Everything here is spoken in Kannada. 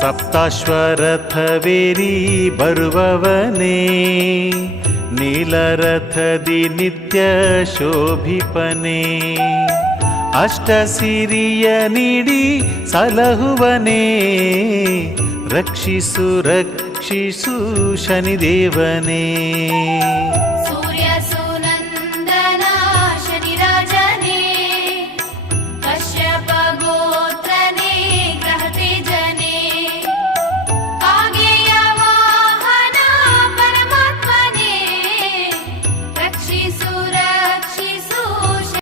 ಸಪ್ತಾಶ್ವರಥವೇರಿ ಬರುವವನೇ, ನೀಲರಥದಿ ನಿತ್ಯ ಶೋಭಿಪನೇ. ಅಷ್ಟಸಿರಿಯ ನೀಡಿ ಸಲಹುವನೇ, ರಕ್ಷಿಸು ರಕ್ಷಿಸು ಶನಿದೇವನೇ.